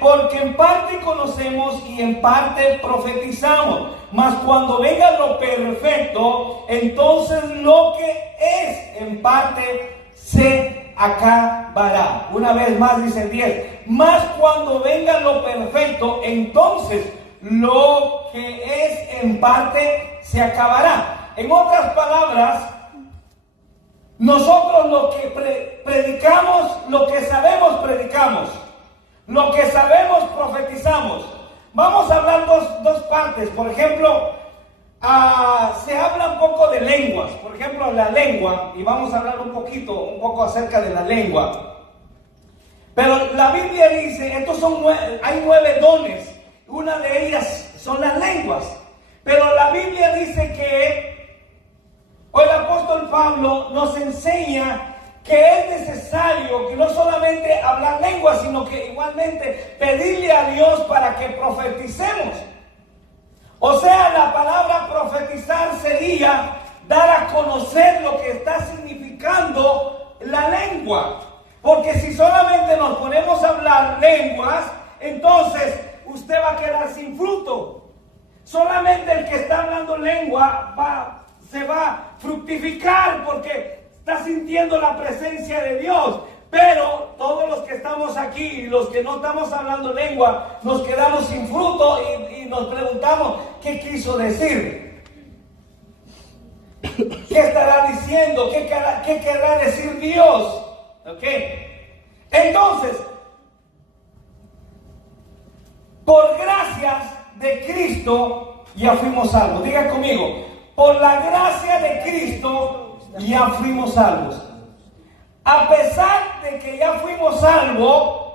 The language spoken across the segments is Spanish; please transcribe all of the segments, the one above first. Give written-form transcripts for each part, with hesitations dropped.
porque en parte conocemos y en parte profetizamos. Mas cuando venga lo perfecto, entonces lo que es en parte se acabará. Una vez más dice el 10. Mas cuando venga lo perfecto, entonces lo que es en parte se acabará. En otras palabras, nosotros lo que predicamos, lo que sabemos predicamos, lo que sabemos profetizamos. Vamos a hablar dos partes. Por ejemplo, se habla un poco de lenguas. Por ejemplo, la lengua, y vamos a hablar un poco acerca de la lengua. Pero la Biblia dice, hay 9 dones. Una de ellas son las lenguas. Pero la Biblia dice que el apóstol Pablo nos enseña que es necesario que no solamente hablar lenguas, sino que igualmente pedirle a Dios para que profeticemos. O sea, la palabra profetizar sería dar a conocer lo que está significando la lengua. Porque si solamente nos ponemos a hablar lenguas, entonces usted va a quedar sin fruto. Solamente el que está hablando lengua se va a fructificar porque está sintiendo la presencia de Dios. Pero todos los que estamos aquí y los que no estamos hablando lengua, nos quedamos sin fruto y nos preguntamos, ¿qué quiso decir? ¿Qué estará diciendo? ¿Qué querrá decir Dios? ¿Ok? Entonces, por gracias de Cristo ya fuimos salvos. Diga conmigo, por la gracia de Cristo ya fuimos salvos. A pesar de que ya fuimos salvos,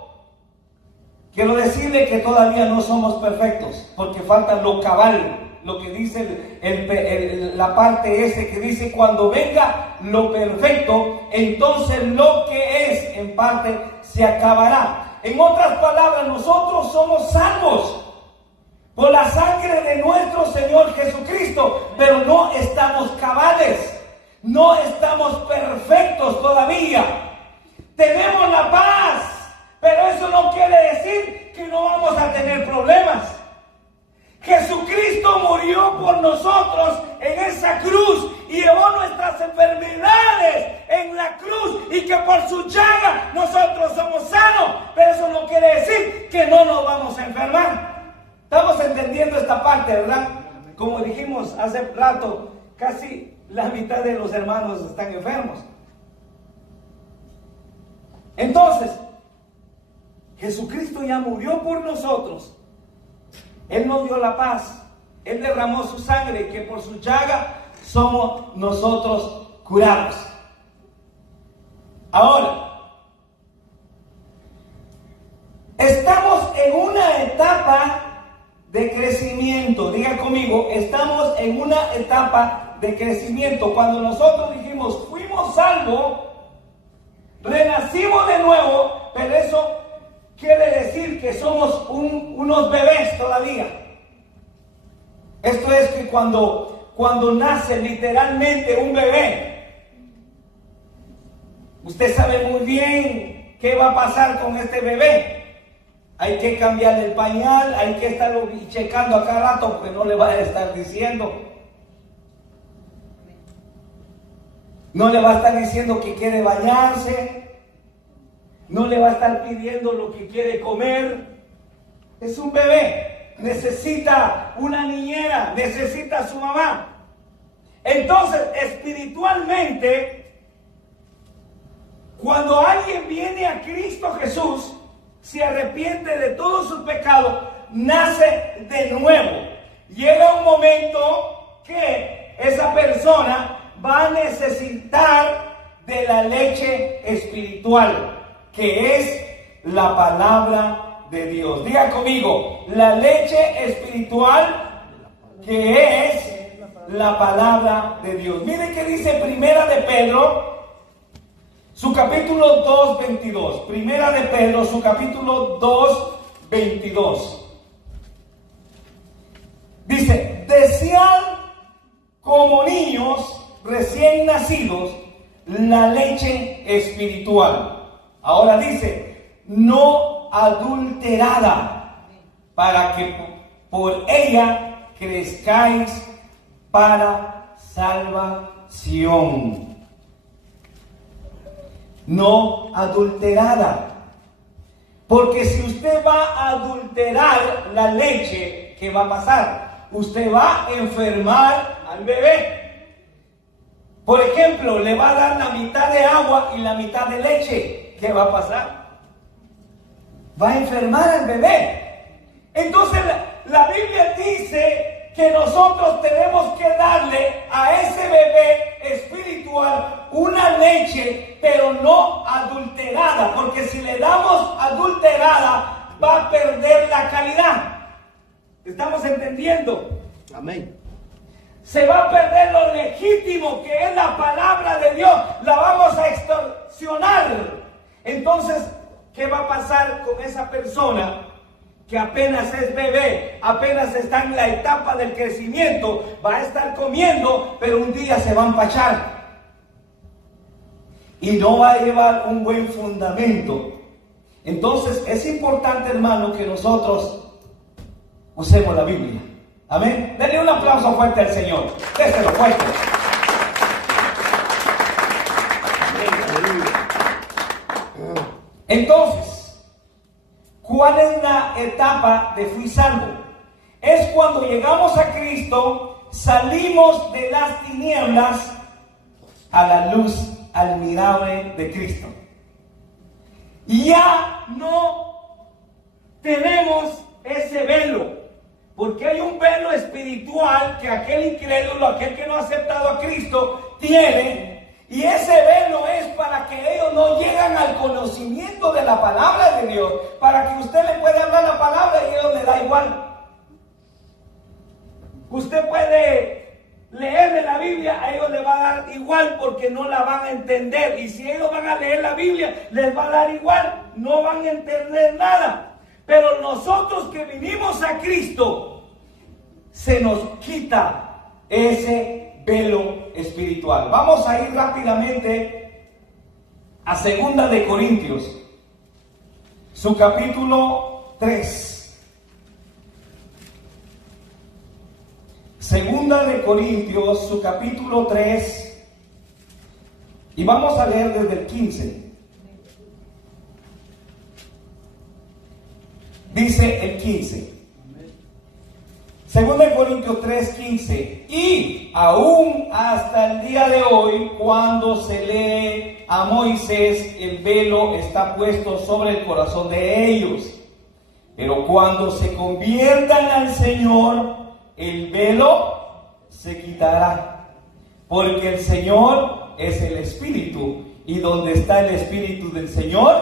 quiero decirle que todavía no somos perfectos, porque falta lo cabal, lo que dice la parte ese que dice cuando venga lo perfecto, entonces lo que es en parte se acabará. En otras palabras, nosotros somos salvos por la sangre de nuestro Señor Jesucristo, pero no estamos cabales. No estamos perfectos todavía. Tenemos la paz, pero eso no quiere decir que no vamos a tener problemas. Jesucristo murió por nosotros en esa cruz y llevó nuestras enfermedades en la cruz y que por su llaga nosotros somos sanos. Pero eso no quiere decir que no nos vamos a enfermar. Estamos entendiendo esta parte, ¿verdad? Como dijimos hace rato, casi la mitad de los hermanos están enfermos. Entonces, Jesucristo ya murió por nosotros. Él nos dio la paz. Él derramó su sangre, que por su llaga somos nosotros curados. Ahora, estamos en una etapa de crecimiento. Diga conmigo, estamos en una etapa de crecimiento. Cuando nosotros dijimos fuimos salvos, renacimos de nuevo, pero eso quiere decir que somos unos bebés todavía. Esto es que cuando nace literalmente un bebé, usted sabe muy bien qué va a pasar con este bebé. Hay que cambiarle el pañal, hay que estarlo checando a cada rato, porque no le va a estar diciendo. No le va a estar diciendo que quiere bañarse. No le va a estar pidiendo lo que quiere comer. Es un bebé. Necesita una niñera. Necesita a su mamá. Entonces, espiritualmente, cuando alguien viene a Cristo Jesús, se arrepiente de todos sus pecados, nace de nuevo. Llega un momento que esa persona va a necesitar de la leche espiritual, que es la palabra de Dios. Diga conmigo, la leche espiritual, que es la palabra de Dios. Mire que dice Primera de Pedro, su capítulo 2, 22. Primera de Pedro, su capítulo 2, 22. Dice, desead como niños recién nacidos la leche espiritual. Ahora dice, no adulterada, para que por ella crezcáis para salvación. No adulterada. Porque si usted va a adulterar la leche, ¿qué va a pasar? Usted va a enfermar al bebé. Por ejemplo, le va a dar la mitad de agua y la mitad de leche. ¿Qué va a pasar? Va a enfermar al bebé. Entonces la Biblia dice que nosotros tenemos que darle a ese bebé espiritual una leche, pero no adulterada, porque si le damos adulterada va a perder la calidad. ¿Estamos entendiendo? Amén. Se va a perder lo legítimo que es la palabra de Dios. La vamos a extorsionar. Entonces, ¿qué va a pasar con esa persona que apenas es bebé, apenas está en la etapa del crecimiento? Va a estar comiendo, pero un día se va a empachar y no va a llevar un buen fundamento. Entonces es importante, hermano, que nosotros usemos la Biblia. Amén. Denle un aplauso fuerte al Señor. Déselo fuerte. Entonces, ¿cuál es la etapa de fui salvo? Es cuando llegamos a Cristo, salimos de las tinieblas a la luz admirable de Cristo. Y ya no tenemos ese velo, porque hay un velo espiritual que aquel incrédulo, aquel que no ha aceptado a Cristo, tiene. Y ese velo es para que ellos no lleguen al conocimiento de la palabra de Dios, para que usted le pueda hablar la palabra y a ellos le da igual. Usted puede leer de la Biblia, a ellos les va a dar igual porque no la van a entender. Y si ellos van a leer la Biblia, les va a dar igual, no van a entender nada. Pero nosotros que vinimos a Cristo, se nos quita ese velo espiritual. Vamos a ir rápidamente a 2 de Corintios, su capítulo 3. 2 de Corintios, su capítulo 3, y vamos a leer desde el 15. Dice el 15. 2 de Corintios 3, 15. Y aún hasta el día de hoy, cuando se lee a Moisés, el velo está puesto sobre el corazón de ellos. Pero cuando se conviertan al Señor, el velo se quitará. Porque el Señor es el Espíritu. Y donde está el Espíritu del Señor,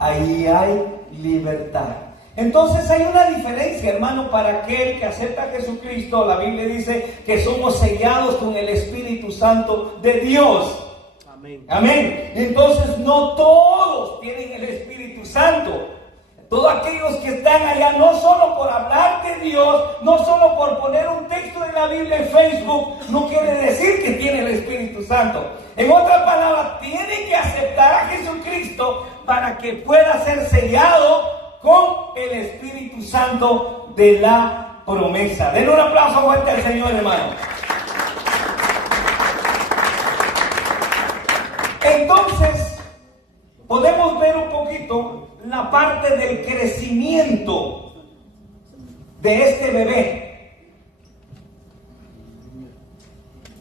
ahí hay libertad. Entonces hay una diferencia, hermano, para aquel que acepta a Jesucristo. La Biblia dice que somos sellados con el Espíritu Santo de Dios. Amén. Amén. Entonces no todos tienen el Espíritu Santo. Todos aquellos que están allá, no solo por hablar de Dios, no solo por poner un texto de la Biblia en Facebook, no quiere decir que tiene el Espíritu Santo. En otras palabras, tiene que aceptar a Jesucristo para que pueda ser sellado con el Espíritu Santo de la promesa. Denle un aplauso fuerte al Señor, hermano. Entonces, podemos ver un poquito la parte del crecimiento de este bebé.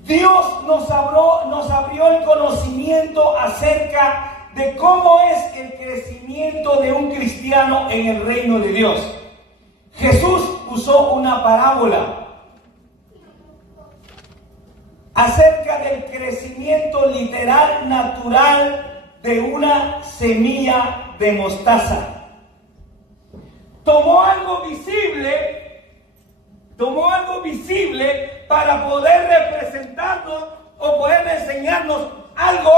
Dios nos abrió el conocimiento acerca de cómo es el crecimiento de un cristiano en el reino de Dios. Jesús usó una parábola acerca del crecimiento literal, natural de una semilla de mostaza. Tomó algo visible para poder representarnos o poder enseñarnos algo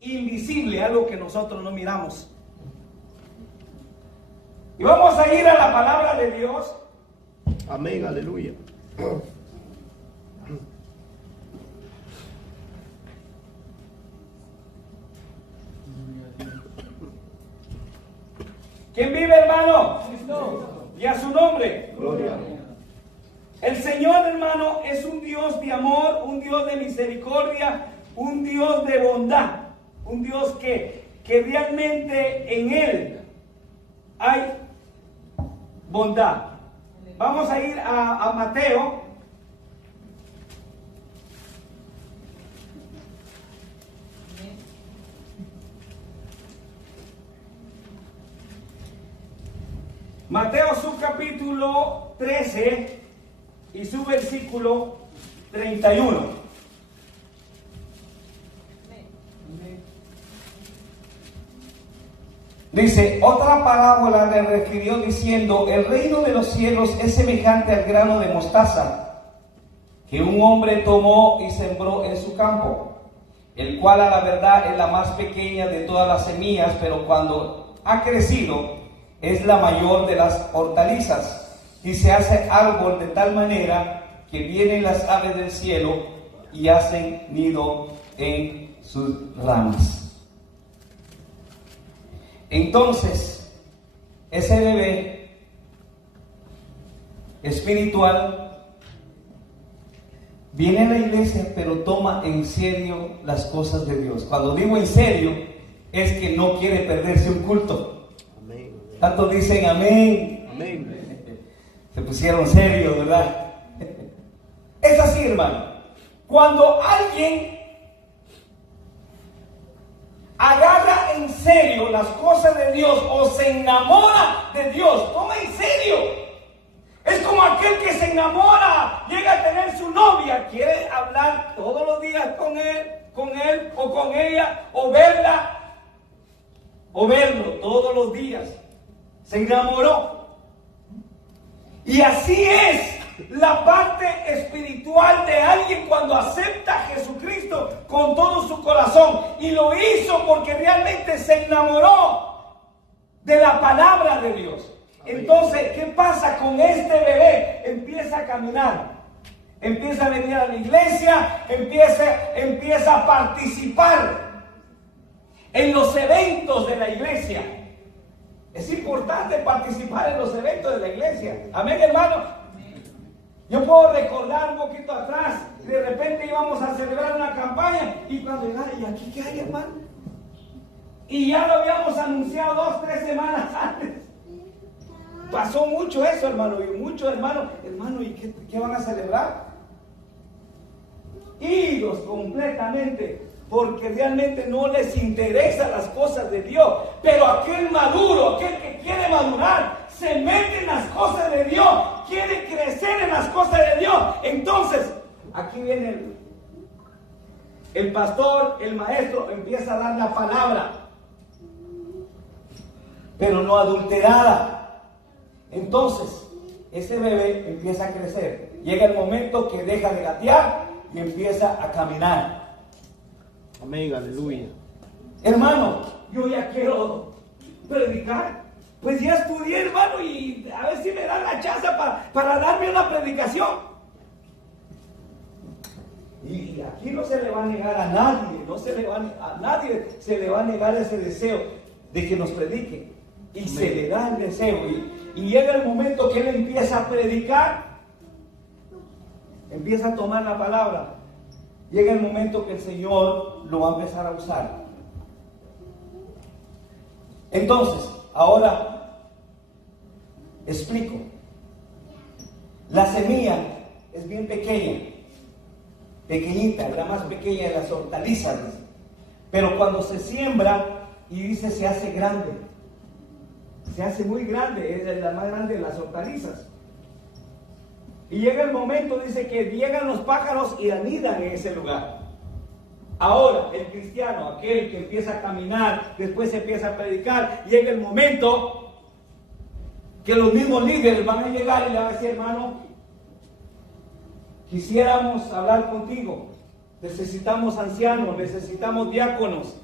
invisible, algo que nosotros no miramos. Y vamos a ir a la palabra de Dios. Amén, aleluya. ¿Quién vive, hermano? Y a su nombre. Gloria. El Señor, hermano, es un Dios de amor, un Dios de misericordia, un Dios de bondad, un Dios que realmente en Él hay bondad. Vamos a ir a Mateo. Mateo su capítulo 13 y su versículo 31. Dice, otra parábola le refirió diciendo, el reino de los cielos es semejante al grano de mostaza, que un hombre tomó y sembró en su campo, el cual a la verdad es la más pequeña de todas las semillas, pero cuando ha crecido, es la mayor de las hortalizas y se hace árbol de tal manera que vienen las aves del cielo y hacen nido en sus ramas. Entonces, ese bebé espiritual viene a la iglesia, pero toma en serio las cosas de Dios. Cuando digo en serio, es que no quiere perderse un culto. Tantos dicen amén. Amén. Se pusieron serios, ¿verdad? Es así, hermano. Cuando alguien agarra en serio las cosas de Dios o se enamora de Dios, toma en serio. Es como aquel que se enamora, llega a tener su novia, quiere hablar todos los días con él o con ella, o verla, o verlo todos los días. Se enamoró. Y así es la parte espiritual de alguien cuando acepta a Jesucristo con todo su corazón. Y lo hizo porque realmente se enamoró de la palabra de Dios. Entonces, ¿qué pasa con este bebé? Empieza a caminar. Empieza a venir a la iglesia. Empieza a participar en los eventos de la iglesia. Es importante participar en los eventos de la iglesia. Amén, hermano. Yo puedo recordar un poquito atrás, de repente íbamos a celebrar una campaña y cuando llegara, ¿y aquí qué hay, hermano? Y ya lo habíamos anunciado 2-3 semanas antes. Pasó mucho eso, hermano, y muchos hermano, ¿y qué van a celebrar? Idos completamente. Porque realmente no les interesan las cosas de Dios. Pero aquel maduro, aquel que quiere madurar, se mete en las cosas de Dios, quiere crecer en las cosas de Dios. Entonces, aquí viene el pastor, el maestro, empieza a dar la palabra, pero no adulterada. Entonces, ese bebé empieza a crecer. Llega el momento que deja de gatear y empieza a caminar. Amén, aleluya. Hermano, yo ya quiero predicar. Pues ya estudié, hermano, y a ver si me dan la chance para darme una predicación. Y aquí no se le va a negar a nadie, a nadie se le va a negar ese deseo de que nos predique. Y amén. Se le da el deseo. Y llega el momento que él empieza a predicar, empieza a tomar la palabra. Llega el momento que el Señor lo va a empezar a usar. Entonces, ahora explico. La semilla es bien pequeñita, es la más pequeña de las hortalizas. Pero cuando se siembra y dice se hace grande, se hace muy grande, es la más grande de las hortalizas. Y llega el momento, dice que llegan los pájaros y anidan en ese lugar. Ahora, el cristiano, aquel que empieza a caminar, después empieza a predicar, llega el momento que los mismos líderes van a llegar y le van a decir, hermano, quisiéramos hablar contigo. Necesitamos ancianos, necesitamos diáconos.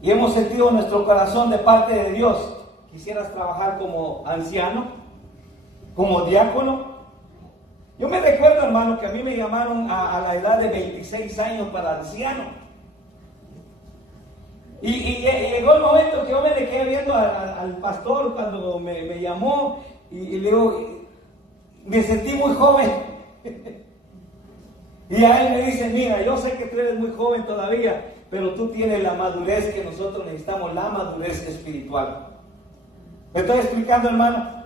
Y hemos sentido en nuestro corazón de parte de Dios, ¿quisieras trabajar como anciano? Como diácono. Yo me recuerdo, hermano, que a mí me llamaron a la edad de 26 años para anciano. Y llegó el momento que yo me le quedé viendo al pastor cuando me llamó y le digo, me sentí muy joven. Y a él me dice, mira, yo sé que tú eres muy joven todavía, pero tú tienes la madurez que nosotros necesitamos, la madurez espiritual. ¿Me estoy explicando, hermano?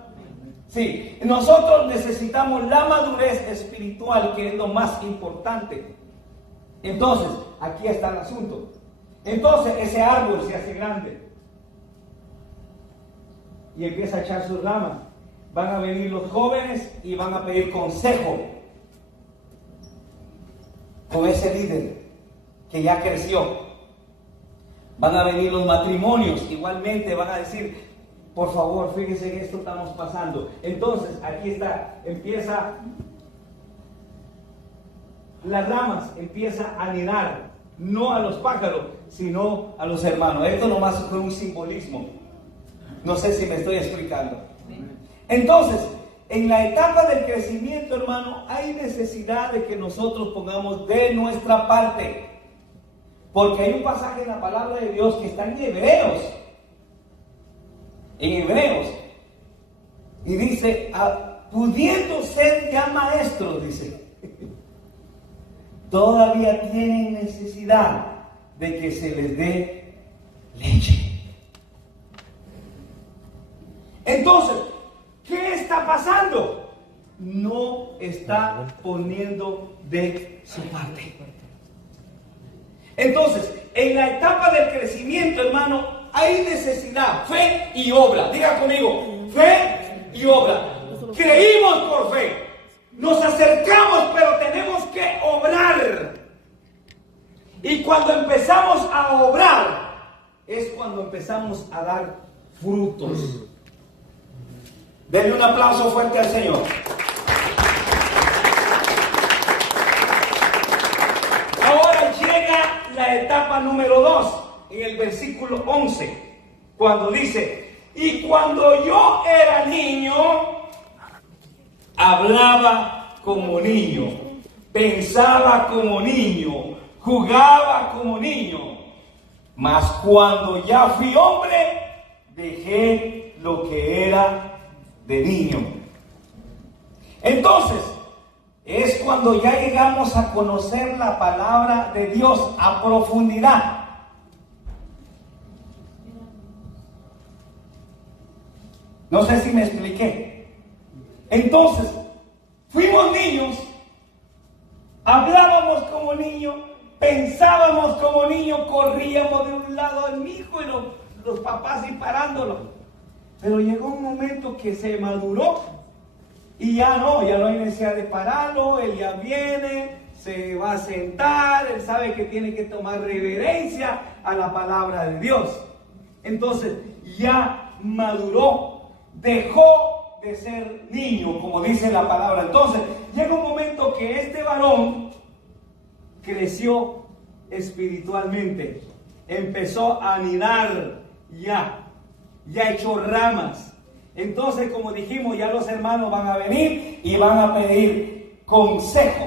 Sí, nosotros necesitamos la madurez espiritual, que es lo más importante. Entonces, aquí está el asunto. Entonces, ese árbol se hace grande y empieza a echar sus ramas. Van a venir los jóvenes y van a pedir consejo con ese líder que ya creció. Van a venir los matrimonios, igualmente van a decir, por favor, fíjense en esto estamos pasando. Entonces, aquí está, empieza, las ramas empieza a anidar, no a los pájaros, sino a los hermanos. Esto nomás fue un simbolismo. No sé si me estoy explicando. Entonces, en la etapa del crecimiento, hermano, hay necesidad de que nosotros pongamos de nuestra parte. Porque hay un pasaje en la palabra de Dios que está en Hebreos. En Hebreos. Y dice, pudiendo ser ya maestros, dice, todavía tienen necesidad de que se les dé leche. Entonces, ¿qué está pasando? No está poniendo de su parte. Entonces, en la etapa del crecimiento, hermano, hay necesidad, fe y obra. Diga conmigo, fe y obra. Creímos por fe, nos acercamos, pero tenemos que obrar. Y cuando empezamos a obrar, es cuando empezamos a dar frutos. Denle un aplauso fuerte al Señor. Ahora llega la etapa número 2, en el versículo 11, cuando dice, y cuando yo era niño, hablaba como niño, pensaba como niño, jugaba como niño, mas cuando ya fui hombre, dejé lo que era de niño. Entonces, es cuando ya llegamos a conocer la palabra de Dios a profundidad. No sé si me expliqué. Entonces, fuimos niños, hablábamos como niños, pensábamos como niños, corríamos de un lado al hijo y los papás y parándolo. Pero llegó un momento que se maduró y ya no hay necesidad de pararlo. Él ya viene, se va a sentar, él sabe que tiene que tomar reverencia a la palabra de Dios. Entonces ya maduró, dejó de ser niño, como dice la palabra. Entonces llega un momento que este varón creció espiritualmente, empezó a anidar ya echó ramas. Entonces, como dijimos, ya los hermanos van a venir y van a pedir consejo.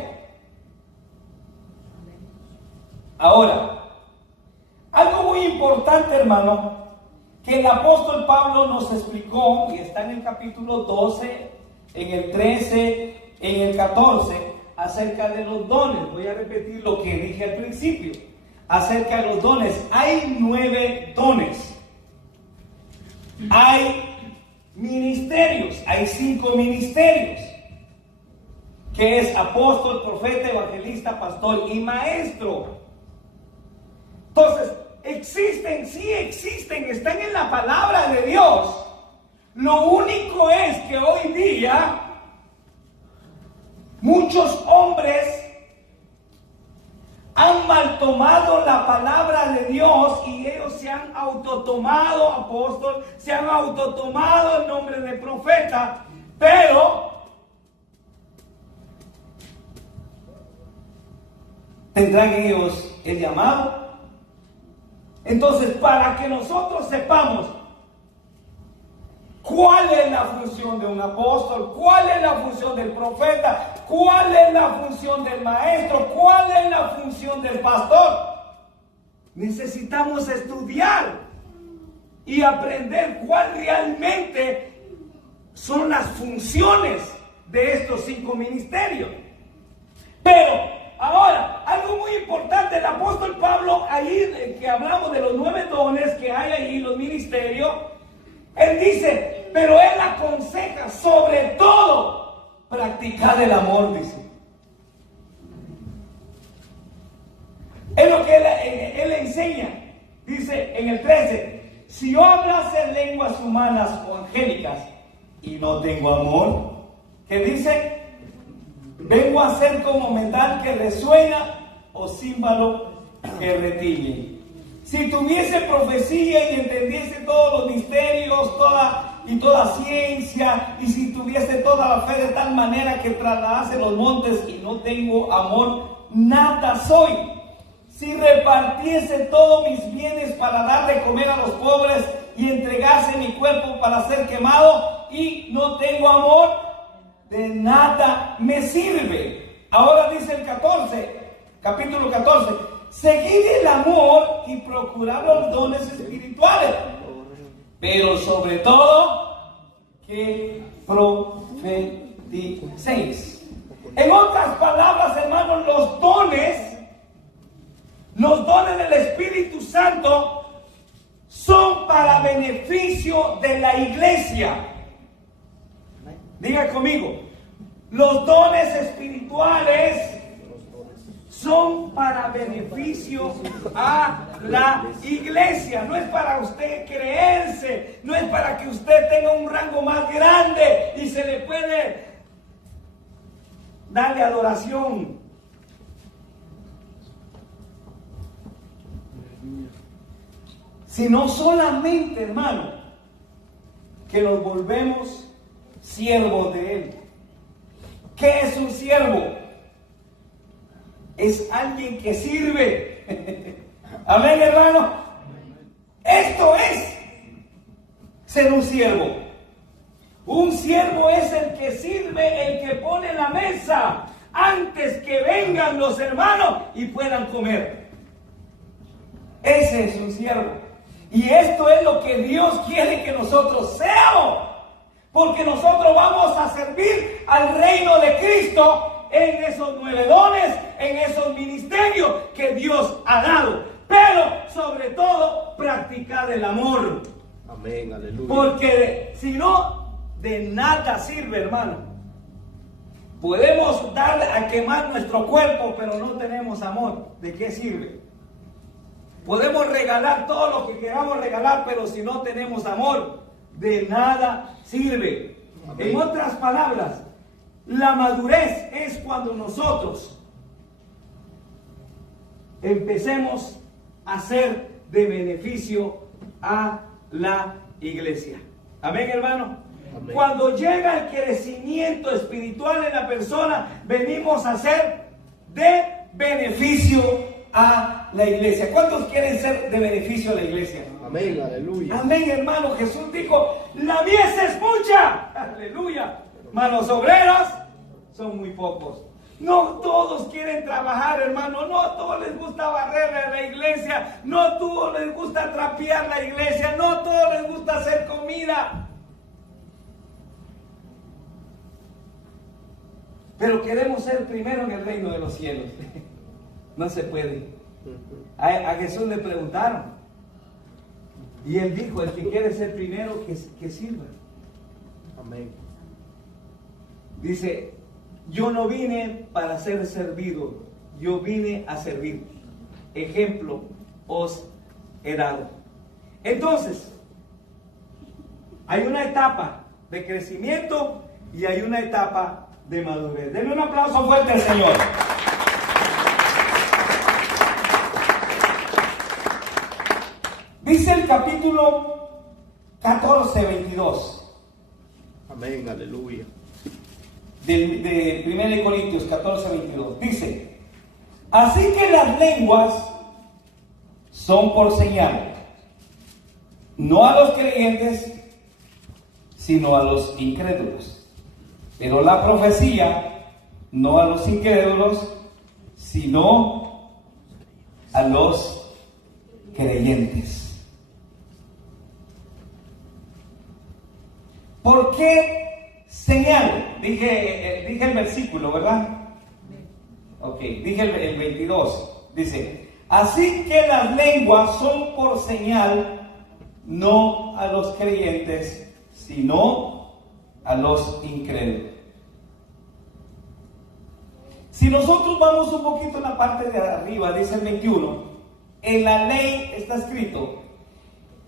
Ahora, algo muy importante, hermano, que el apóstol Pablo nos explicó, y está en el capítulo 12, en el 13, en el 14, acerca de los dones. Voy a repetir lo que dije al principio, acerca de los dones. Hay 9 dones. Hay ministerios, hay 5 ministerios, que es apóstol, profeta, evangelista, pastor y maestro. Entonces, existen, están en la palabra de Dios. Lo único es que hoy día muchos hombres han mal tomado la palabra de Dios y ellos se han autotomado apóstol, se han autotomado el nombre de profeta, pero ¿tendrán ellos el llamado? Entonces, para que nosotros sepamos cuál es la función de un apóstol, cuál es la función del profeta, cuál es la función del maestro, cuál es la función del pastor, necesitamos estudiar y aprender cuál realmente son las funciones de estos 5 ministerios. Pero ahora, algo muy importante, el apóstol Pablo, ahí que hablamos de los 9 dones que hay ahí, los ministerios, él dice, pero él aconseja sobre todo practicar el amor, dice. Es lo que él enseña. Dice en el 13, si yo hablase en lenguas humanas o angélicas y no tengo amor, ¿qué dice? Vengo a ser como metal que resuena o címbalo que retiñe. Si tuviese profecía y entendiese todos los misterios, toda ciencia, y si tuviese toda la fe de tal manera que trasladase los montes y no tengo amor, nada soy. Si repartiese todos mis bienes para dar de comer a los pobres y entregase mi cuerpo para ser quemado y no tengo amor, de nada me sirve. Ahora dice el capítulo 14, seguid el amor y procurad los dones espirituales, pero sobre todo que profeticéis. En otras palabras, hermanos, los dones del Espíritu Santo son para beneficio de la iglesia. Diga conmigo, los dones espirituales son para beneficio a la iglesia. No es para usted creerse, no es para que usted tenga un rango más grande y se le puede darle adoración. Sino solamente, hermano, que nos volvemos siervos de Él. ¿Qué es un siervo? Es alguien que sirve. Amén, hermano. Esto es ser un siervo. Un siervo es el que sirve, el que pone la mesa antes que vengan los hermanos y puedan comer. Ese es un siervo. Y esto es lo que Dios quiere que nosotros seamos. Porque nosotros vamos a servir al reino de Cristo en esos 9 dones, en esos ministerios que Dios ha dado. Pero sobre todo, practicar el amor. Amén, aleluya. Porque si no, de nada sirve, hermano. Podemos dar a quemar nuestro cuerpo, pero no tenemos amor. ¿De qué sirve? Podemos regalar todo lo que queramos regalar, pero si no tenemos amor, de nada sirve. Amén. En otras palabras, la madurez es cuando nosotros empecemos a ser de beneficio a la iglesia. Amén, hermano. Amén. Cuando llega el crecimiento espiritual en la persona, venimos a ser de beneficio a la iglesia. ¿Cuántos quieren ser de beneficio a la iglesia? Amén, aleluya. Amén, hermano. Jesús dijo, la mies es mucha. Aleluya. Manos obreros son muy pocos. No todos quieren trabajar, hermano. No a todos les gusta barrer la iglesia. No a todos les gusta trapear la iglesia. No a todos les gusta hacer comida. Pero queremos ser primero en el reino de los cielos. No se puede. A Jesús le preguntaron. Y él dijo, el que quiere ser primero, que sirva. Amén. Dice, yo no vine para ser servido, yo vine a servir. Ejemplo os he dado. Entonces, hay una etapa de crecimiento y hay una etapa de madurez. Denle un aplauso fuerte al Señor. Dice el capítulo 14, 22. Amén, aleluya. De 1 Corintios 14, 22. Dice, así que las lenguas son por señal, no a los creyentes, sino a los incrédulos. Pero la profecía, no a los incrédulos, sino a los creyentes. ¿Por qué señal? Dije el versículo, ¿verdad? Ok, dije el 22. Dice, así que las lenguas son por señal, no a los creyentes, sino a los incrédulos. Si nosotros vamos un poquito en la parte de arriba, dice el 21, en la ley está escrito,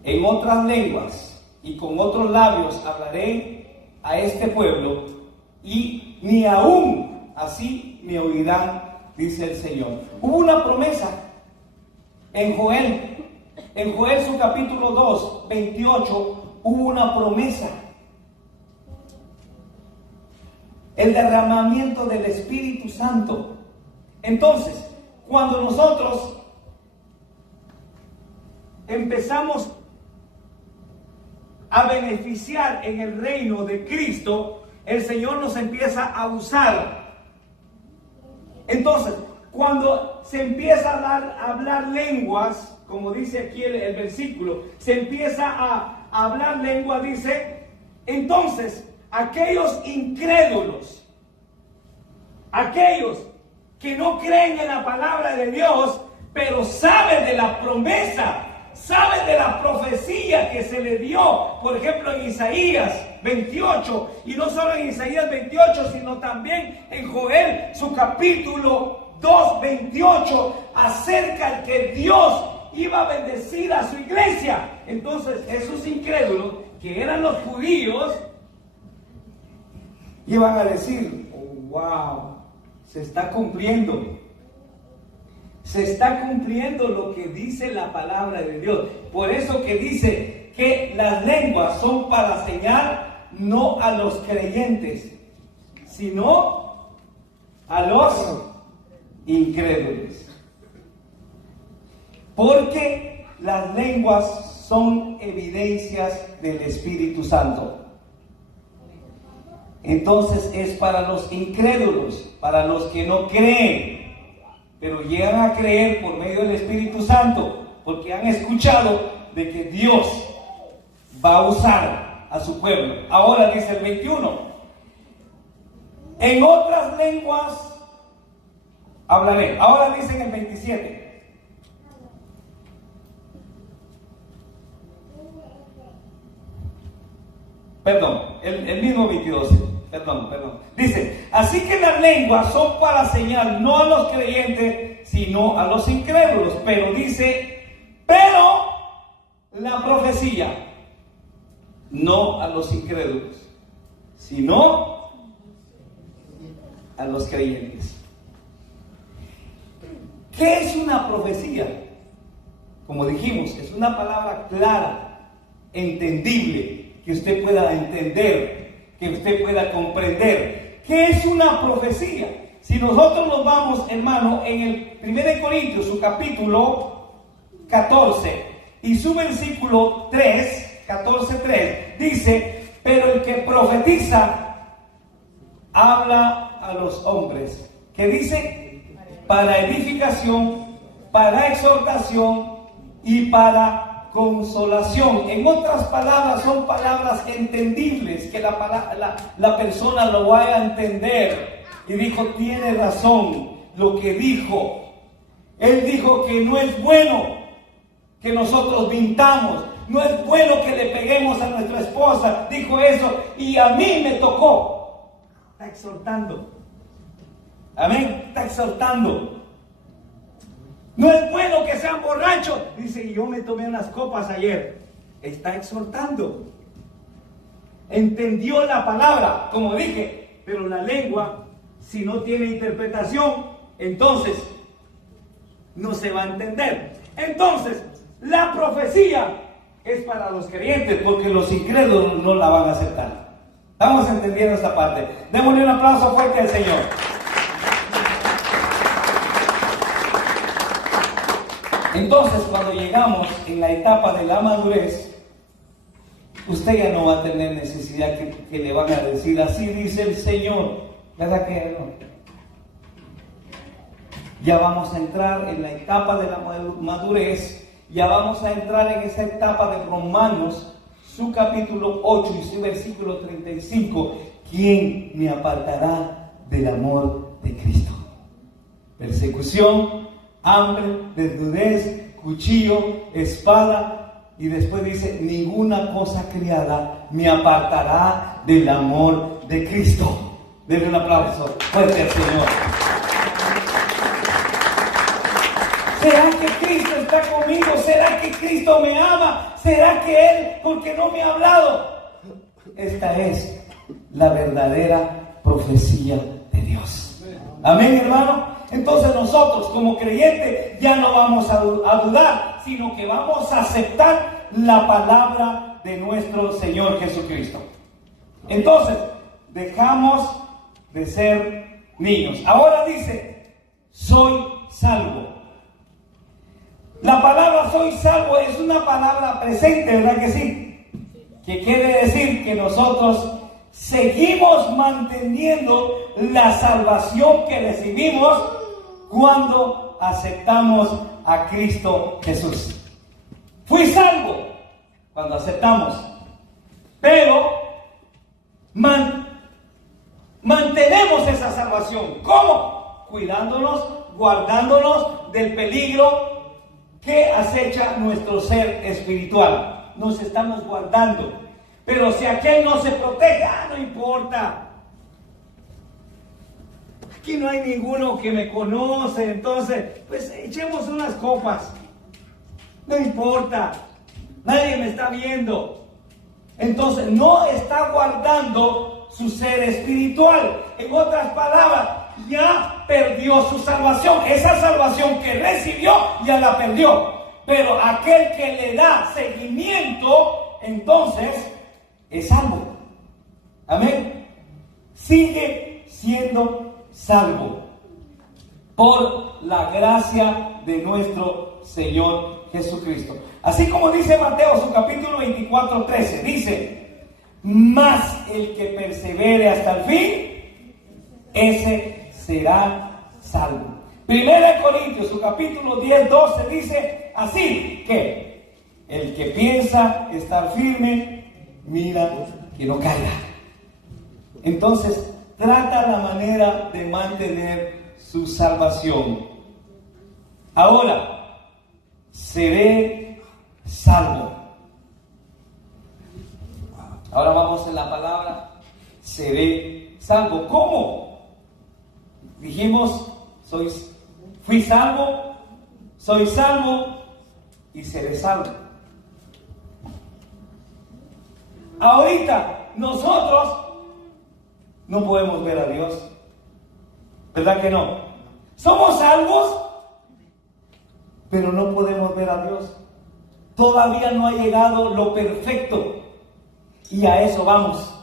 en otras lenguas y con otros labios hablaré a este pueblo, y ni aún así me oirán, dice el Señor. Hubo una promesa en Joel su capítulo 2, 28, hubo una promesa. El derramamiento del Espíritu Santo. Entonces, cuando nosotros empezamos a beneficiar en el reino de Cristo, el Señor nos empieza a usar. Entonces, cuando se empieza a hablar lenguas, como dice aquí el versículo, se empieza a hablar lengua, dice, entonces, aquellos incrédulos, aquellos que no creen en la palabra de Dios, pero saben de la promesa, saben de la profecía que se le dio, por ejemplo en Isaías 28, y no solo en Isaías 28, sino también en Joel, su capítulo 2, 28, acerca de que Dios iba a bendecir a su iglesia. Entonces esos incrédulos, que eran los judíos, iban a decir, oh, wow, se está cumpliendo. Se está cumpliendo lo que dice la palabra de Dios. Por eso que dice que las lenguas son para señal no a los creyentes, sino a los incrédulos. Porque las lenguas son evidencias del Espíritu Santo. Entonces es para los incrédulos, para los que no creen, pero llegan a creer por medio del Espíritu Santo, porque han escuchado de que Dios va a usar a su pueblo. Ahora dice el 21, en otras lenguas hablaré. Ahora dice en el 27. Perdón, el mismo 22. Perdón. Dice, así que las lenguas son para señal no a los creyentes, sino a los incrédulos. Pero dice, pero la profecía no a los incrédulos, sino a los creyentes. ¿Qué es una profecía? Como dijimos, es una palabra clara, entendible, que usted pueda entender, que usted pueda comprender. ¿Qué es una profecía? Si nosotros nos vamos, hermano, en el 1 Corintios, su capítulo 14, y su versículo 3, 14:3, dice, pero el que profetiza habla a los hombres. ¿Qué dice? Para edificación, para exhortación y para consolación. En otras palabras, son palabras entendibles que la persona lo vaya a entender. Y dijo, tiene razón lo que dijo. Él dijo que no es bueno que nosotros mintamos, no es bueno que le peguemos a nuestra esposa. Dijo eso y a mí me tocó. Está exhortando. Amén. Está exhortando. No es bueno que sean borrachos. Dice, y yo me tomé unas copas ayer. Está exhortando. Entendió la palabra, como dije, pero la lengua, si no tiene interpretación, entonces no se va a entender. Entonces, la profecía es para los creyentes, porque los incrédulos no la van a aceptar. Estamos entendiendo esta parte. Démosle un aplauso fuerte al Señor. Entonces, cuando llegamos en la etapa de la madurez, usted ya no va a tener necesidad que le van a decir, así dice el Señor. ¿Verdad que no? Ya vamos a entrar en la etapa de la madurez Ya vamos a entrar en esa etapa de Romanos, su capítulo 8 y su versículo 35. ¿Quién me apartará del amor de Cristo? Persecución, hambre, desnudez, cuchillo, espada, y después dice, ninguna cosa criada me apartará del amor de Cristo. Denle un aplauso fuerte al Señor. ¿Será que Cristo está conmigo? ¿Será que Cristo me ama? ¿Será que Él, porque no me ha hablado? Esta es la verdadera profecía de Dios. Amén, hermano. Entonces nosotros como creyentes ya no vamos a dudar, sino que vamos a aceptar la palabra de nuestro Señor Jesucristo. Entonces, dejamos de ser niños. Ahora dice, soy salvo. La palabra soy salvo es una palabra presente, ¿verdad que sí? Que quiere decir que nosotros seguimos manteniendo la salvación que recibimos cuando aceptamos a Cristo Jesús. Fui salvo cuando aceptamos, pero mantenemos esa salvación. ¿Cómo? Cuidándonos, guardándonos del peligro que acecha nuestro ser espiritual. Nos estamos guardando. Pero si aquel no se protege, no importa. Aquí no hay ninguno que me conoce, entonces, pues echemos unas copas. No importa. Nadie me está viendo. Entonces, no está guardando su ser espiritual. En otras palabras, ya perdió su salvación. Esa salvación que recibió, ya la perdió. Pero aquel que le da seguimiento, entonces, es salvo. Amén. Sigue siendo salvo por la gracia de nuestro Señor Jesucristo. Así como dice Mateo, su capítulo 24, 13, dice, mas el que persevere hasta el fin, ese será salvo. Primera de Corintios, su capítulo 10, 12, dice así, que el que piensa estar firme, mira que no caiga. Entonces, trata la manera de mantener su salvación. Ahora, seré salvo. Ahora vamos en la palabra, seré salvo. ¿Cómo? Dijimos, fui salvo, soy salvo y seré salvo. Ahorita nosotros no podemos ver a Dios, ¿verdad que no? Somos salvos, pero no podemos ver a Dios. Todavía no ha llegado lo perfecto, y a eso vamos.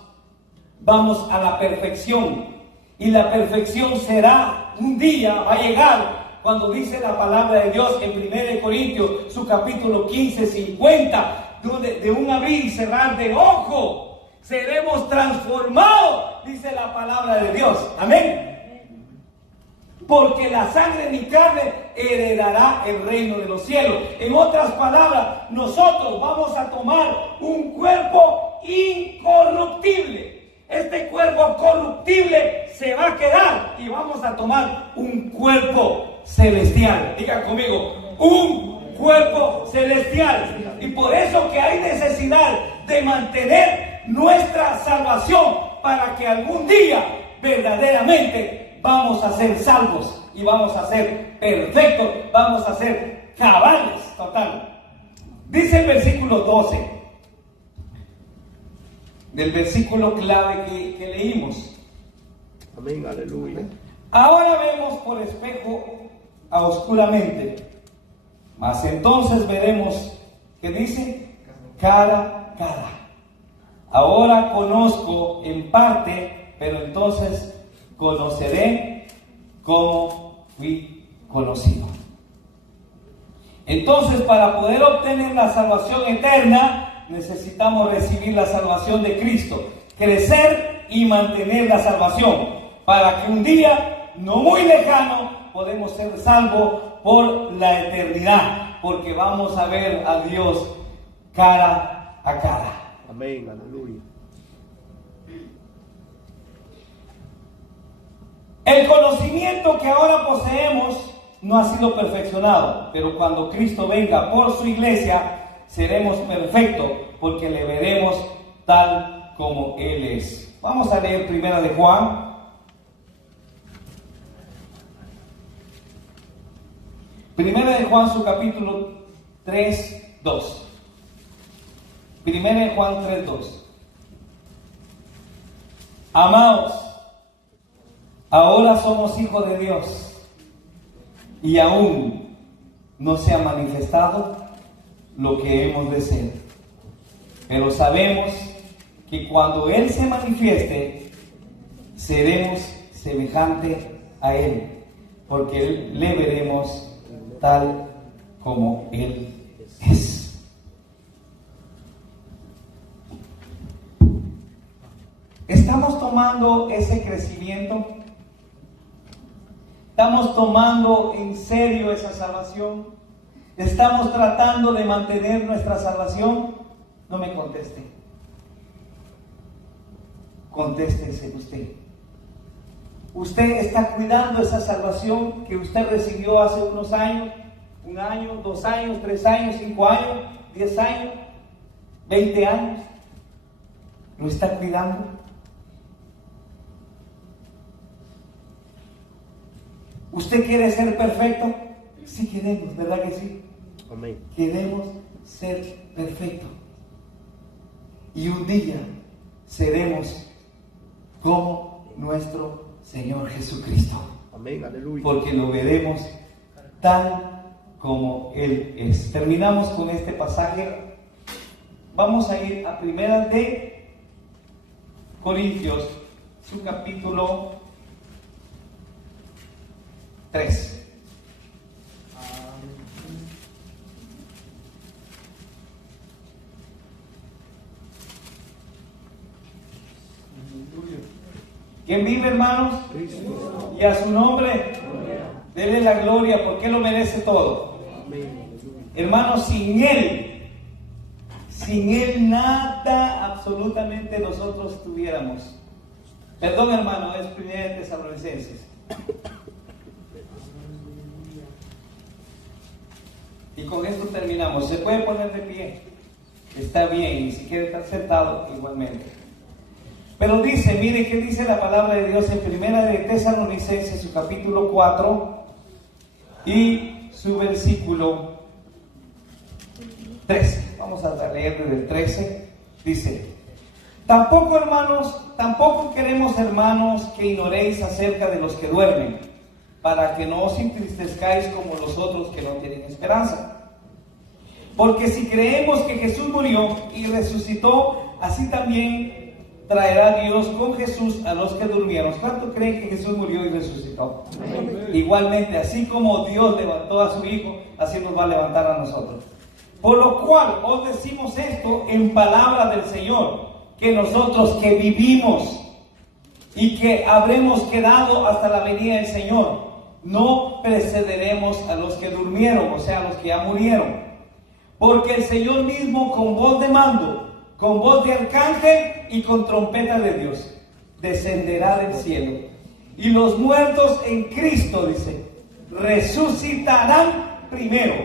Vamos a la perfección, y la perfección será un día, va a llegar, cuando dice la palabra de Dios en 1 Corintios, su capítulo 15, 50, donde de un abrir y cerrar de ojo seremos transformados, dice la palabra de Dios. Amén. Porque la sangre ni carne heredará el reino de los cielos. En otras palabras, nosotros vamos a tomar un cuerpo incorruptible. Este cuerpo corruptible se va a quedar y vamos a tomar un cuerpo celestial. Diga conmigo, un cuerpo celestial. Y por eso que hay necesidad de mantener nuestra salvación, para que algún día verdaderamente vamos a ser salvos y vamos a ser perfectos, vamos a ser cabales, total. Dice el versículo 12 del versículo clave que leímos. Amén, aleluya. Ahora vemos por espejo a oscuramente, mas entonces veremos, ¿qué dice? Cara a cara. Ahora conozco en parte, pero entonces conoceré como fui conocido. Entonces, para poder obtener la salvación eterna, necesitamos recibir la salvación de Cristo, crecer y mantener la salvación, para que un día, no muy lejano, podemos ser salvos por la eternidad. porque vamos a ver a Dios cara a cara. Amén, aleluya. El conocimiento que ahora poseemos no ha sido perfeccionado, pero cuando Cristo venga por su iglesia, seremos perfectos porque le veremos tal como Él es. Vamos a leer Primera de Juan. Primera de Juan, su capítulo 3, 2. Primera de Juan 3, 2. Amados, ahora somos hijos de Dios y aún no se ha manifestado lo que hemos de ser. Pero sabemos que cuando Él se manifieste, seremos semejantes a Él, porque le veremos tal como Él es. ¿Estamos tomando ese crecimiento? ¿Estamos tomando en serio esa salvación? ¿Estamos tratando de mantener nuestra salvación? No me conteste. Contéstese usted. ¿Usted está cuidando esa salvación que usted recibió hace unos años? 1 año, 2 años, 3 años, 5 años, 10 años, 20 años. ¿Lo está cuidando? ¿Usted quiere ser perfecto? Sí queremos, ¿verdad que sí? Amén. Queremos ser perfectos. Y un día seremos como nuestro Señor Jesucristo. Amén, aleluya. Porque lo veremos tal como Él es. Terminamos con este pasaje. Vamos a ir a Primera de Corintios, su capítulo 3. ¿Quién vive, hermanos? Cristo. Y a su nombre, denle la gloria porque Él lo merece todo. Amén. Hermanos, sin Él nada absolutamente nosotros tuviéramos. Perdón, hermano, es Primera de Tesalonicenses. Y con esto terminamos. Se puede poner de pie, está bien, y si quiere estar sentado, igualmente. Pero dice, mire qué dice la palabra de Dios en Primera de Tesalonicenses, su capítulo 4 y su versículo 13. Vamos a leer desde el 13. Dice: tampoco queremos, hermanos, que ignoréis acerca de los que duermen, para que no os entristezcáis como los otros que no tienen esperanza. Porque si creemos que Jesús murió y resucitó, así también traerá Dios con Jesús a los que durmieron. ¿Cuánto creen que Jesús murió y resucitó? Amén. Igualmente, así como Dios levantó a su Hijo, así nos va a levantar a nosotros. Por lo cual os decimos esto en palabra del Señor, que nosotros que vivimos y que habremos quedado hasta la venida del Señor, no precederemos a los que durmieron, o sea, a los que ya murieron. Porque el Señor mismo, con voz de mando, con voz de arcángel y con trompeta de Dios, descenderá del cielo. Y los muertos en Cristo, dice, resucitarán primero.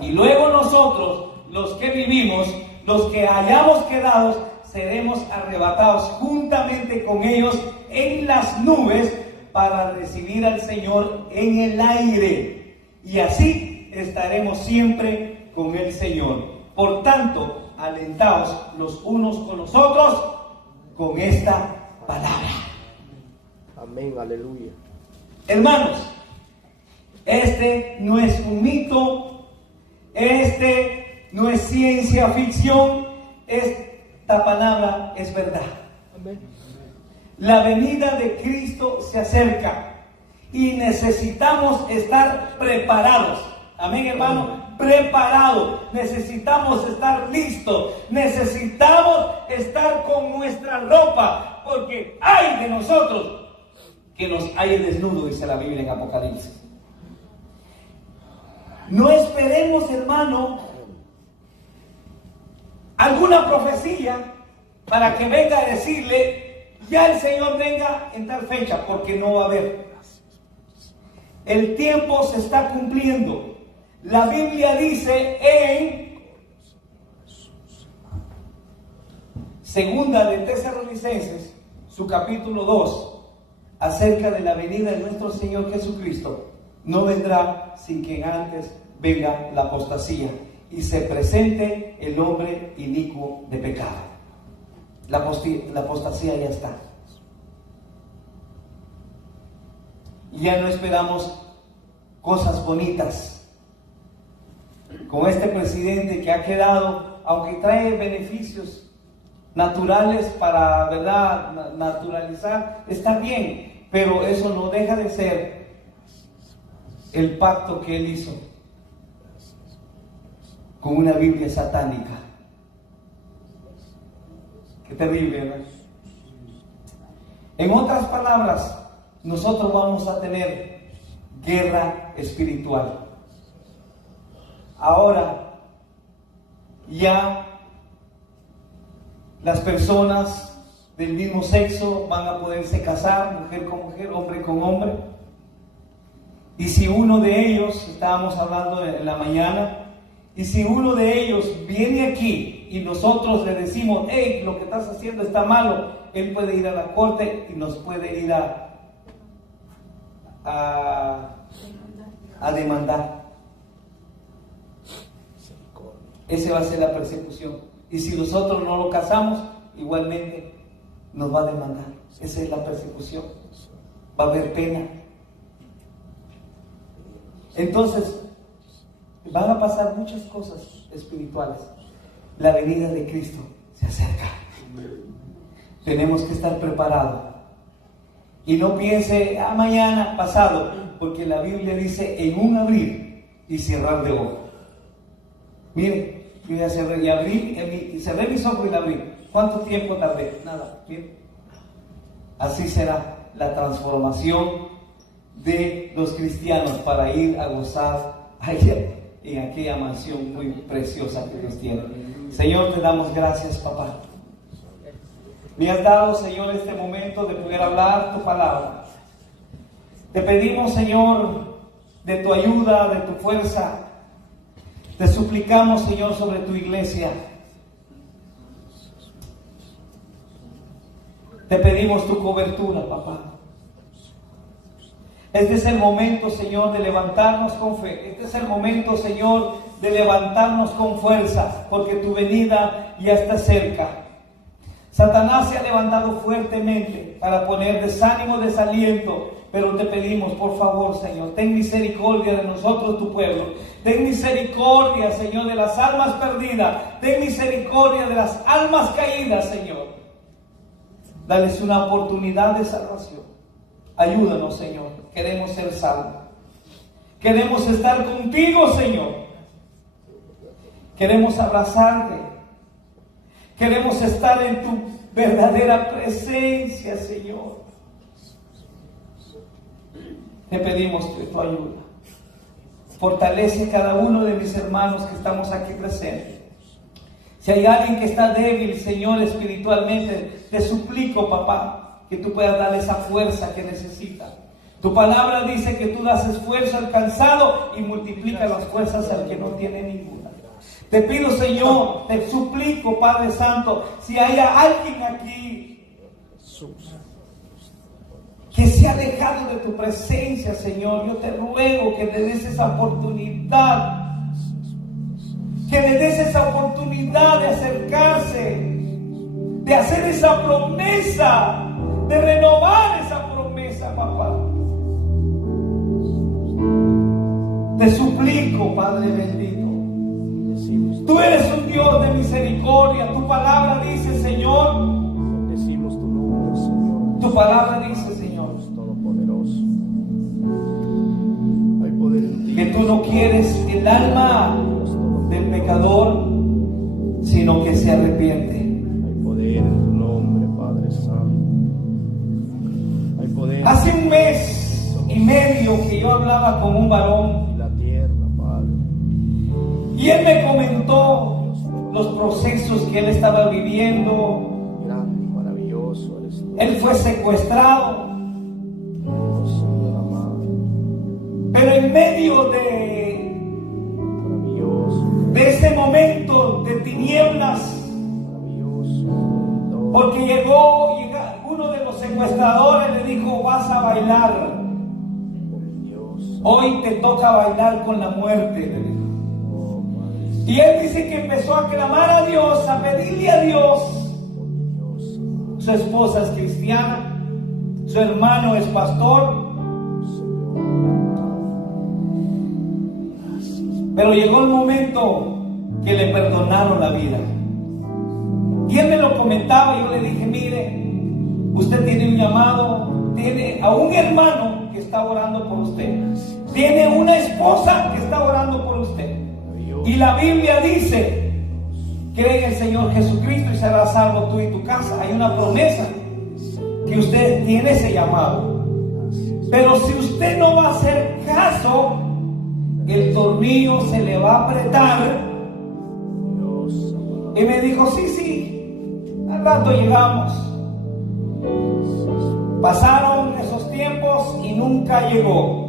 Y luego nosotros, los que vivimos, los que hayamos quedado, seremos arrebatados juntamente con ellos en las nubes para recibir al Señor en el aire. Y así estaremos siempre con el Señor. Por tanto, alentaos los unos con los otros con esta palabra. Amén, aleluya. Hermanos, este no es un mito, este no es ciencia ficción, esta palabra es verdad. Amén. La venida de Cristo se acerca y necesitamos estar preparados. Amén, hermano. Preparados. Necesitamos estar listos. Necesitamos estar con nuestra ropa, porque hay de nosotros que nos halle desnudo, dice la Biblia en Apocalipsis. No esperemos, hermano, alguna profecía para que venga a decirle, ya el Señor venga en tal fecha, porque no va a haber. El tiempo se está cumpliendo. La Biblia dice en Segunda de Tesalonicenses, su capítulo 2, acerca de la venida de nuestro Señor Jesucristo, no vendrá sin que antes venga la apostasía y se presente el hombre inicuo de pecado. La apostasía ya está. Ya no esperamos cosas bonitas. Con este presidente que ha quedado, aunque trae beneficios naturales para, ¿verdad?, naturalizar, está bien, pero eso no deja de ser el pacto que él hizo con una Biblia satánica. Qué terrible, ¿verdad? En otras palabras, nosotros vamos a tener guerra espiritual. Ahora, ya las personas del mismo sexo van a poderse casar, mujer con mujer, hombre con hombre. Y si uno de ellos, estábamos hablando en la mañana, y si uno de ellos viene aquí y nosotros le decimos, hey, lo que estás haciendo está malo, él puede ir a la corte y nos puede ir a demandar. Esa va a ser la persecución. Y si nosotros no lo casamos, igualmente nos va a demandar. Esa es la persecución. Va a haber pena. Entonces, van a pasar muchas cosas espirituales. La venida de Cristo se acerca. Tenemos que estar preparados. Y no piense, mañana, pasado, porque la Biblia dice en un abrir y cerrar de ojos. Miren, yo ya cerré y abrí, y cerré mis ojos y la abrí. ¿Cuánto tiempo tardé? Nada. Miren. Así será la transformación de los cristianos para ir a gozar allá en aquella mansión muy preciosa que Dios tiene. Señor, te damos gracias, papá. Me has dado, Señor, este momento de poder hablar tu palabra. Te pedimos, Señor, de tu ayuda, de tu fuerza. Te suplicamos, Señor, sobre tu iglesia. Te pedimos tu cobertura, papá. Este es el momento, Señor, de levantarnos con fe. Este es el momento, Señor, de levantarnos con fuerza, porque tu venida ya está cerca. Satanás se ha levantado fuertemente para poner desánimo, desaliento, pero te pedimos, por favor, Señor, ten misericordia de nosotros, tu pueblo. Ten misericordia, Señor, de las almas perdidas. Ten misericordia de las almas caídas, Señor. Dales una oportunidad de salvación. Ayúdanos, Señor. Queremos ser salvos. Queremos estar contigo, Señor. Queremos abrazarte. Queremos estar en tu verdadera presencia, Señor. Te pedimos tu ayuda. Fortalece a cada uno de mis hermanos que estamos aquí presentes. Si hay alguien que está débil, Señor, espiritualmente, te suplico, papá, que tú puedas darle esa fuerza que necesita. Tu palabra dice que tú das esfuerzo al cansado y multiplica las fuerzas al que no tiene ninguna. Te pido, Señor, te suplico, Padre Santo, si hay alguien aquí que se ha alejado de tu presencia, Señor, yo te ruego que le des esa oportunidad, que le des esa oportunidad de acercarse, de hacer esa promesa, de renovar esa promesa, papá. Te suplico, Padre bendito. Tú eres un Dios de misericordia. Tu palabra dice, Señor. Decimos tu nombre, Señor. Tu palabra dice, Señor, Todopoderoso. Hay poder en ti. Que tú no quieres el alma del pecador, sino que se arrepiente. Hay poder en tu nombre, Padre Santo. Hay poder. Hace un mes y medio que yo hablaba con un varón. La tierra, Padre. Y él me comentó los procesos que él estaba viviendo. Grande y maravilloso eres tú. Él fue secuestrado, Oh, Señor amado. pero en medio Maravilloso. de ese momento de tinieblas, Maravilloso. porque llegó uno de los secuestradores, le dijo: vas a bailar, Oh, mi Dios. hoy te toca bailar con la muerte, le dijo. Oh, Padre. Y él dice que empezó a clamar a Dios, a pedirle a Dios. Oh, mi Dios amado. Su esposa es cristiana, su hermano es pastor, Señor amado. pero llegó el momento que le perdonaron la vida. Y él me lo comentaba, y yo le dije: mire, usted tiene un llamado, tiene a un hermano que está orando por usted, tiene una esposa que está orando por usted, y la Biblia dice: cree en el Señor Jesucristo y serás salvo tú y tu casa. Hay una promesa que usted tiene ese llamado, pero si usted no va a hacer caso, el tornillo se le va a apretar. Dios amado. Y me dijo: sí, al rato llegamos. Pasaron esos tiempos y nunca llegó.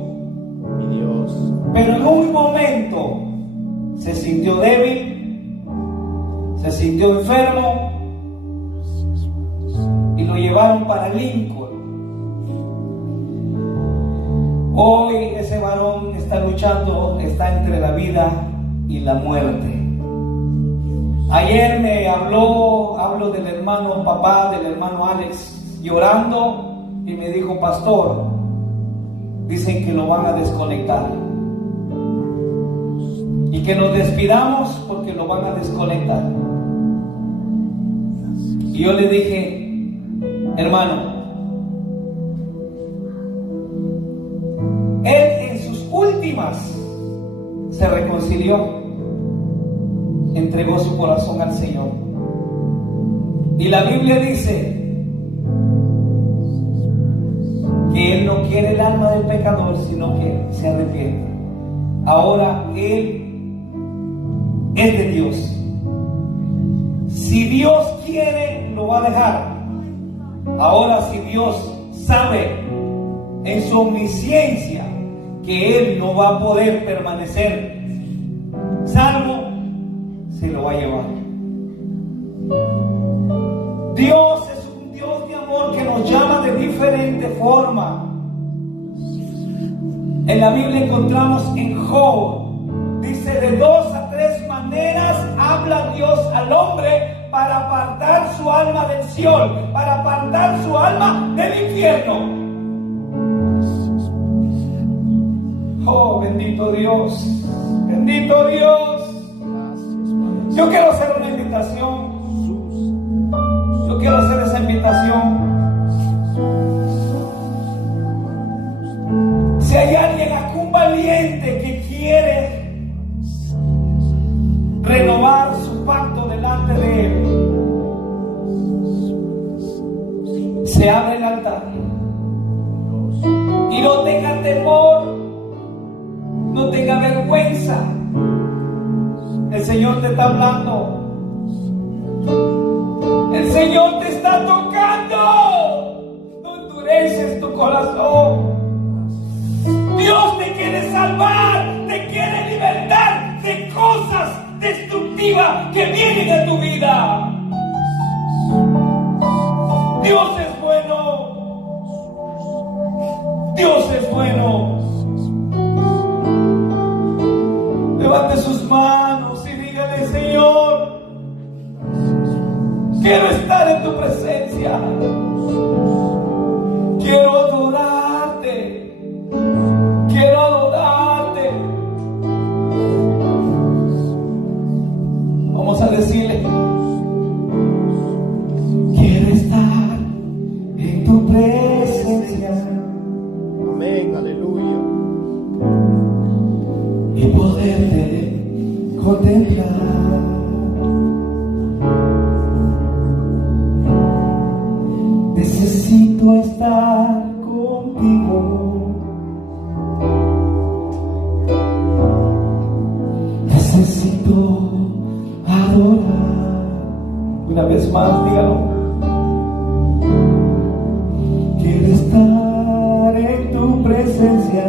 Mi Dios. Pero en un momento se sintió débil, se sintió enfermo y lo llevaron para Lincoln. Hoy ese varón está luchando, está entre la vida y la muerte. Ayer me hablo del hermano papá, del hermano Alex, llorando, y me dijo: pastor, dicen que lo van a desconectar y que nos despidamos porque lo van a desconectar. Y yo le dije: hermano, él en sus últimas se reconcilió, entregó su corazón al Señor, y la Biblia dice que Él no quiere el alma del pecador, sino que se arrepiente. Ahora Él es de Dios. Si Dios quiere, lo va a dejar. Ahora, si Dios sabe en su omnisciencia que Él no va a poder permanecer salvo, se lo va a llevar. Dios es un Dios de amor que nos llama de diferente forma. En la Biblia encontramos en Job, dice: de 2 a 3 maneras habla Dios al hombre para apartar su alma del Seol, para apartar su alma del infierno. Oh, bendito Dios, bendito Dios. Yo quiero hacer una invitación. Yo quiero hacer esa invitación. Si hay alguien, algún valiente que quiere renovar su pacto delante de Él, se abre el altar. Y no tenga temor, no tenga vergüenza. El Señor te está hablando. El Señor te está tocando. No endureces tu corazón. Dios te quiere salvar, te quiere libertar de cosas destructivas que vienen a tu vida. Dios es bueno. Dios es bueno. Levante sus manos y dígale: Señor, quiero estar en tu presencia. Quiero adorarte. Quiero adorarte. Vamos a decirle: quiero estar en tu presencia. Amén, aleluya. Y poderte contemplar. Necesito estar contigo. Necesito adorar. Una vez más, dígalo. Quiero estar en tu presencia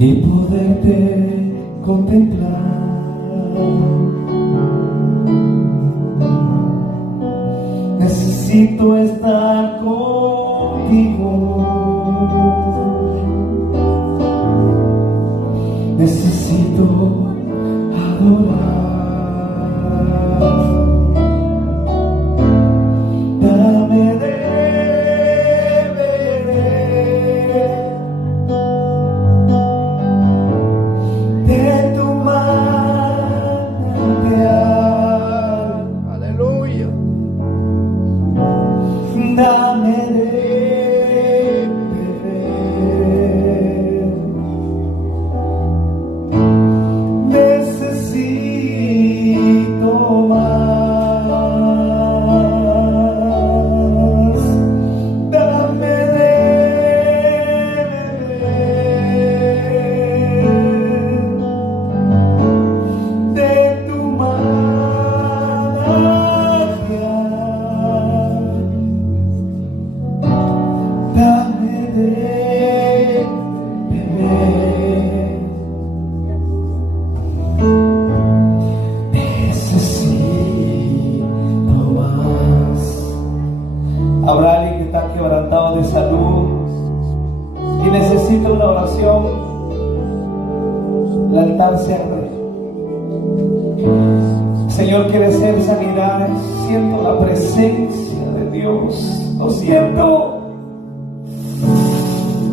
y poderte contemplar. Necesito estar contigo. Necesito adorar. Dame de beber de tu manantial. Aleluya. Dame de beber. Necesito más. Dame de beber de tu manantial. Dame de beber. Necesito más. Habrá alguien que está quebrantado de salud y necesita una oración. El altar se abre. Señor, quiere ser sanidad. Siento la presencia de Dios. Lo siento.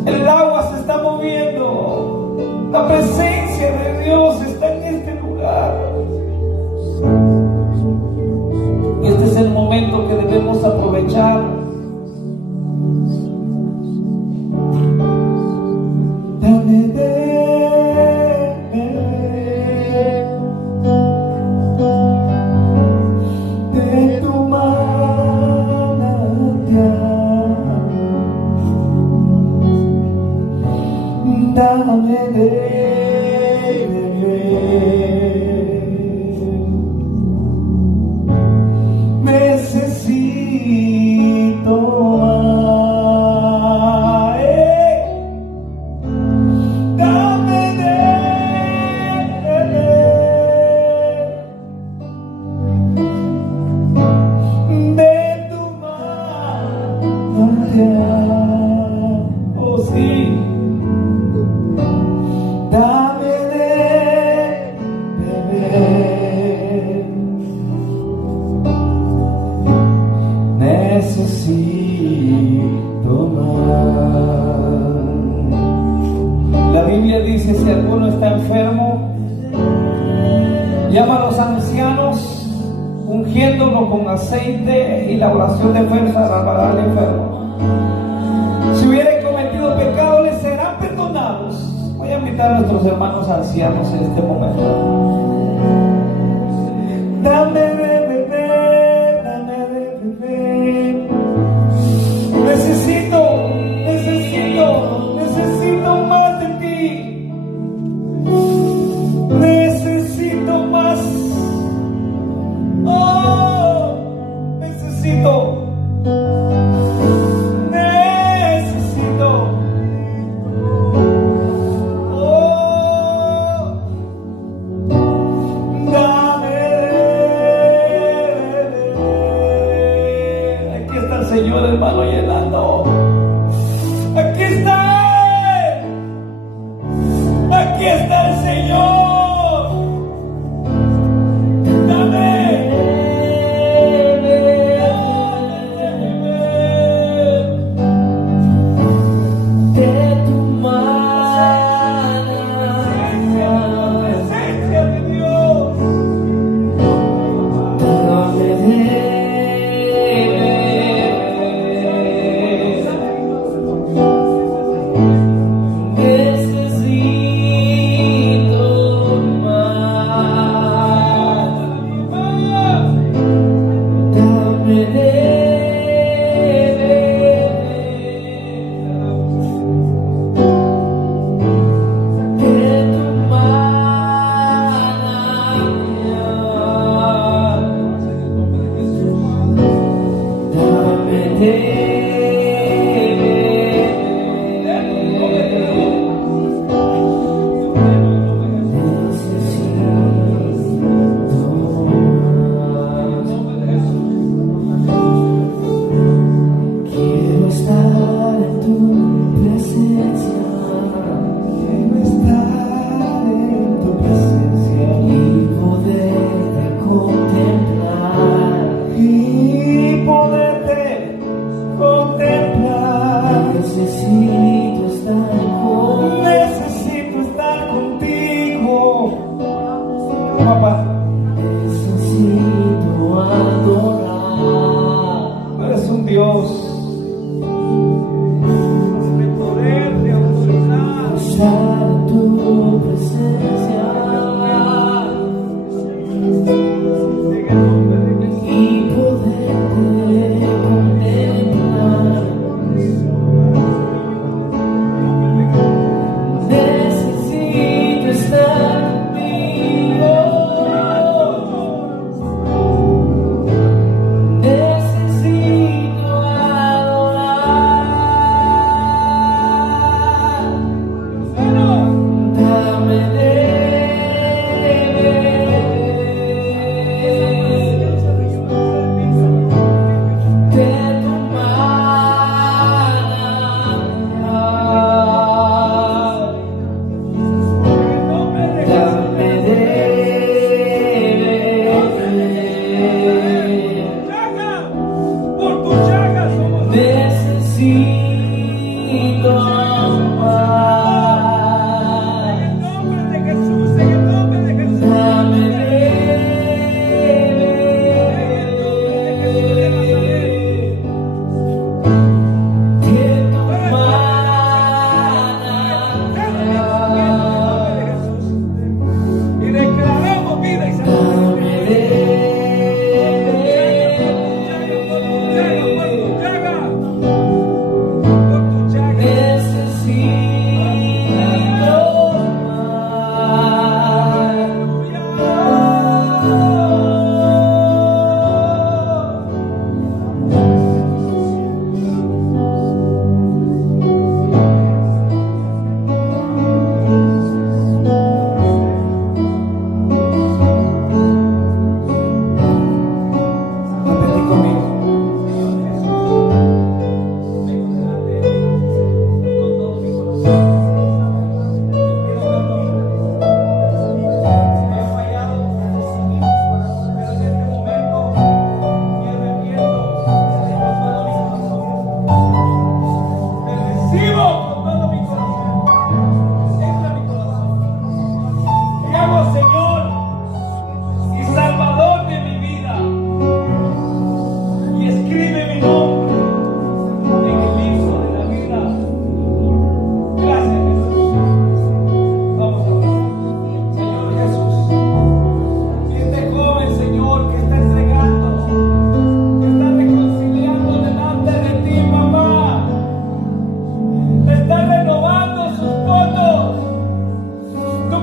El agua se está moviendo. La presencia de Dios está en este lugar. Y este es el momento que debemos aprovechar. Dame de beber de tu manantial. Dame de beber. Necesito más. Dame de beber de tu manantial. Oh, sí. Dame de beber. Necesito más. La Biblia dice: si alguno está enfermo, llama a los ancianos, ungiéndolo con aceite, y la oración de fe salvará al enfermo. Si hubiere cometido pecado, les serán perdonados. Voy a invitar a nuestros hermanos ancianos en este momento. Dame de beber, dame de beber. Necesito más de ti. Necesito más. Oh, necesito. Oh, dame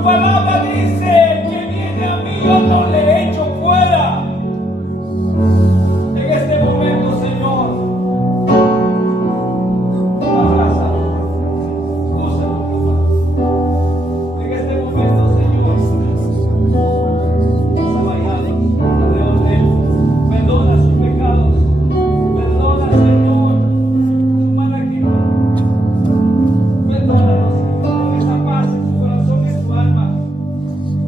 Tu palabra dice que viene a mí, yo no le echo fuera. En este momento, Señor, abrázalo, gózalo. En este momento, Señor, está vallado alrededor de él. Perdona sus pecados. Perdona, Señor, su mala actitud. Perdónanos, Señor, con esa paz en su corazón y en su alma.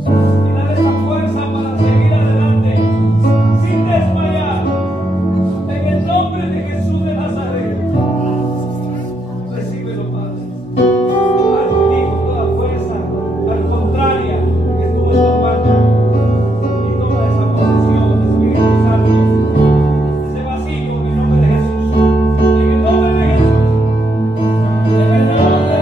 Y dale esa fuerza para seguir adelante sin desmayar. En el nombre de Jesús de Nazaret. Recíbelo, Padre. Admito toda fuerza al contraria que estuvo estorbando. Y toda esa posesión, Espíritu Santo, ese vacío en el nombre de Jesús. En el nombre de Jesús. En el nombre de tu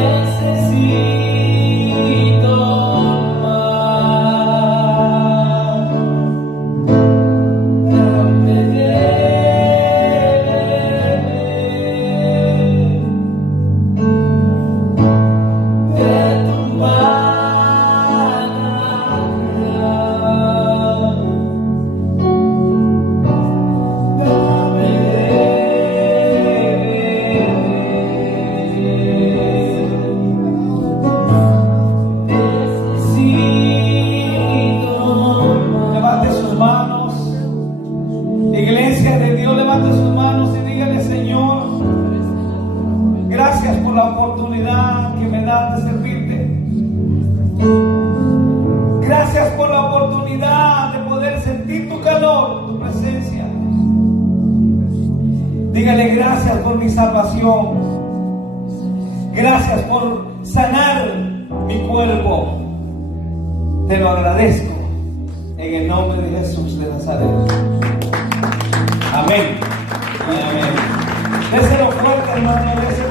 necesito levante sus manos. Iglesia de Dios, levante sus manos y dígale: Señor, gracias por la oportunidad que me das de servirte. Gracias por la oportunidad de poder sentir tu calor, tu presencia. Dígale: gracias por mi salvación. Gracias por sanar mi cuerpo. Te lo agradezco en el nombre de Jesús de Nazaret. Amén. Amén. Déselo fuerte, hermano. Déselo